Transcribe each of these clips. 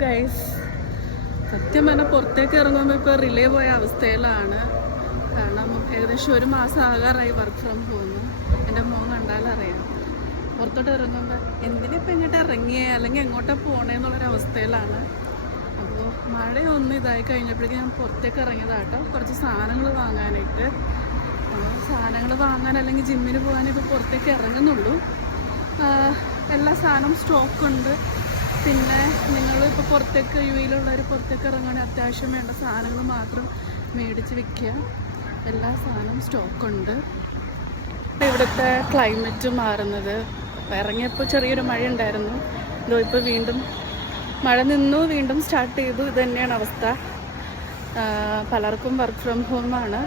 Guys, സത്യം പറഞ്ഞാൽ പുറത്തേക്ക് ഇറങ്ങുമ്പോൾ ഇപ്പോൾ റിലേ പോയ അവസ്ഥയിലാണ്. കാരണം ഏകദേശം ഒരു മാസം ആകാറായി വർക്ക് ഫ്രം ഹോം. എൻ്റെ മോൻ കണ്ടാലറിയാം, പുറത്തോട്ട് ഇറങ്ങുമ്പോൾ എന്തിനിപ്പോൾ ഇങ്ങോട്ട് ഇറങ്ങിയേ അല്ലെങ്കിൽ എങ്ങോട്ടാണ് പോകണേന്നുള്ളൊരവസ്ഥയിലാണ്. അപ്പോൾ മഴയൊന്നും ഇതായി കഴിഞ്ഞപ്പോഴേക്കും ഞാൻ പുറത്തേക്ക് ഇറങ്ങിയതാട്ടോ, കുറച്ച് സാധനങ്ങൾ വാങ്ങാനായിട്ട്. സാധനങ്ങൾ വാങ്ങാൻ അല്ലെങ്കിൽ ജിമ്മിന് പോകാനിപ്പോൾ പുറത്തേക്ക് ഇറങ്ങുന്നുള്ളൂ. എല്ലാ സാധനവും സ്റ്റോക്കുണ്ട്. പിന്നെ നിങ്ങളിപ്പോൾ പുറത്തേക്ക് യുഎയിലുള്ളവർ പുറത്തേക്ക് ഇറങ്ങുകയാണെങ്കിൽ അത്യാവശ്യം വേണ്ട സാധനങ്ങൾ മാത്രം മേടിച്ച് വെക്കുക. എല്ലാ സാധനവും സ്റ്റോക്കുണ്ട്. ഇവിടുത്തെ ക്ലൈമറ്റ് മാറുന്നത്, ഇറങ്ങിയപ്പോൾ ചെറിയൊരു മഴ ഉണ്ടായിരുന്നു. ഇതോ ഇപ്പോൾ വീണ്ടും മഴ നിന്നു, വീണ്ടും സ്റ്റാർട്ട് ചെയ്തു. ഇത് തന്നെയാണ് അവസ്ഥ. പലർക്കും വർക്ക് ഫ്രം ഹോമാണ്.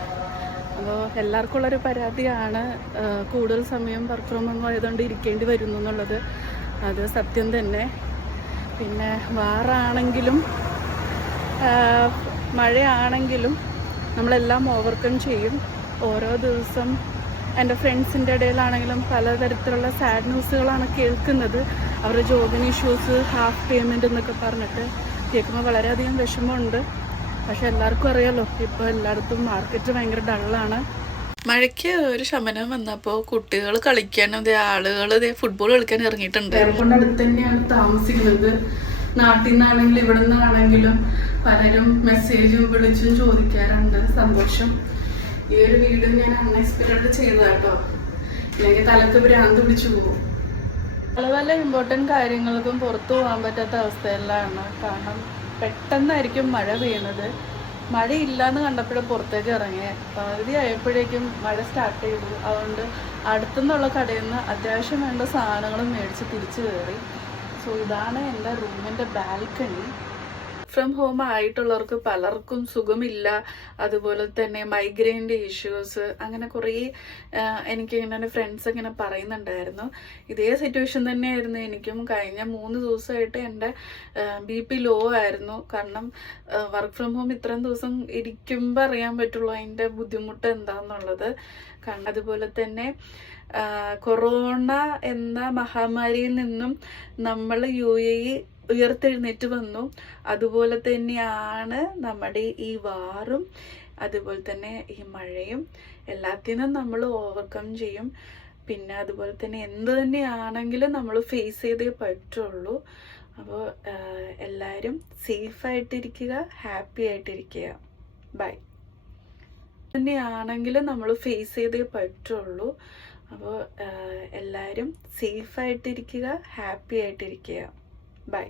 അപ്പോൾ എല്ലാവർക്കും ഉള്ളൊരു പരാതിയാണ് കൂടുതൽ സമയം വർക്ക് ഫ്രം ഹോം ആയതുകൊണ്ട് ഇരിക്കേണ്ടി വരുന്നു എന്നുള്ളത്. അത് സത്യം തന്നെ. പിന്നെ വാറാണെങ്കിലും മഴയാണെങ്കിലും നമ്മളെല്ലാം ഓവർകം ചെയ്യും. ഓരോ ദിവസം എൻ്റെ ഫ്രണ്ട്സിൻ്റെ ഇടയിലാണെങ്കിലും പലതരത്തിലുള്ള സാഡ് ന്യൂസുകളാണ് കേൾക്കുന്നത്. അവരുടെ ജോബിന് ഇഷ്യൂസ്, ഹാഫ് പേയ്മെൻ്റ് എന്നൊക്കെ പറഞ്ഞിട്ട് കേൾക്കുമ്പോൾ വളരെയധികം വിഷമമുണ്ട്. പക്ഷെ എല്ലാവർക്കും അറിയാലോ, ഇപ്പോൾ എല്ലായിടത്തും മാർക്കറ്റ് ഭയങ്കര ഡള്ളാണ്. മഴയ്ക്ക് ഒരു ശമനം വന്നപ്പോൾ കുട്ടികൾ കളിക്കാനും ആളുകൾ ഫുട്ബോൾ കളിക്കാൻ ഇറങ്ങിയിട്ടുണ്ട്. എയർപോർട്ടിന്റെ അടുത്ത് തന്നെയാണ് താമസിക്കുന്നത്. നാട്ടിൽ നിന്നാണെങ്കിലും ഇവിടെ നിന്നാണെങ്കിലും പലരും മെസ്സേജും വിളിച്ചും ചോദിക്കാറുണ്ട്. സന്തോഷം. ഈ ഒരു വീഡിയോ ഞാൻ അൺഎക്സ്പെക്റ്റഡ് ചെയ്തതാട്ടോ, ഇല്ലെങ്കിൽ തലക്ക് ഭ്രാന്ത് പിടിച്ചു പോകും. പല പല ഇമ്പോർട്ടൻറ്റ് കാര്യങ്ങൾക്കും പുറത്തു പോകാൻ പറ്റാത്ത അവസ്ഥയിലാണ്. കാരണം പെട്ടെന്നായിരിക്കും മഴ പെയ്യുന്നത്. മഴയില്ലാന്ന് കണ്ടപ്പോഴും പുറത്തേക്ക് ഇറങ്ങി, പകുതി ആയപ്പോഴേക്കും മഴ സ്റ്റാർട്ട് ചെയ്തു. അതുകൊണ്ട് അടുത്തുനിന്നുള്ള കടയിൽ നിന്ന് അത്യാവശ്യം വേണ്ട സാധനങ്ങളും മേടിച്ച് തിരിച്ചു കയറി. സോ ഇതാണ് എൻ്റെ റൂമിൻ്റെ ബാൽക്കണി. ഫ്രം ഹോം ആയിട്ടുള്ളവർക്ക് പലർക്കും സുഖമില്ല, അതുപോലെ തന്നെ മൈഗ്രെയിൻ്റെ ഇഷ്യൂസ്, അങ്ങനെ കുറേ എനിക്കിങ്ങനെ എൻ്റെ ഫ്രണ്ട്സ് ഇങ്ങനെ പറയുന്നുണ്ടായിരുന്നു. ഇതേ സിറ്റുവേഷൻ തന്നെയായിരുന്നു എനിക്കും. കഴിഞ്ഞ 3 ദിവസമായിട്ട് എൻ്റെ BP ലോ ആയിരുന്നു. കാരണം വർക്ക് ഫ്രം ഹോം ഇത്രയും ദിവസം ഇരിക്കുമ്പോൾ അറിയാൻ പറ്റുള്ളൂ അതിൻ്റെ ബുദ്ധിമുട്ട് എന്താണെന്നുള്ളത്. കാരണം അതുപോലെ തന്നെ കൊറോണ എന്ന മഹാമാരിയിൽ നിന്നും നമ്മൾ UAE ഉയർത്തെഴുന്നേറ്റ് വന്നു. അതുപോലെ തന്നെയാണ് നമ്മുടെ ഈ വാറും, അതുപോലെ തന്നെ ഈ മഴയും. എല്ലാത്തിനും നമ്മൾ ഓവർകം ചെയ്യും. പിന്നെ അതുപോലെ തന്നെ എന്ത് തന്നെയാണെങ്കിലും നമ്മൾ ഫേസ് ചെയ്തേ പറ്റുള്ളൂ. അപ്പോൾ എല്ലാവരും സേഫായിട്ടിരിക്കുക, ഹാപ്പി ആയിട്ടിരിക്കുക. ബൈ. തന്നെയാണെങ്കിലും നമ്മൾ ഫേസ് ചെയ്തേ പറ്റുള്ളൂ. അപ്പോൾ എല്ലാവരും സേഫായിട്ടിരിക്കുക, ഹാപ്പി ആയിട്ടിരിക്കുക. ബൈ.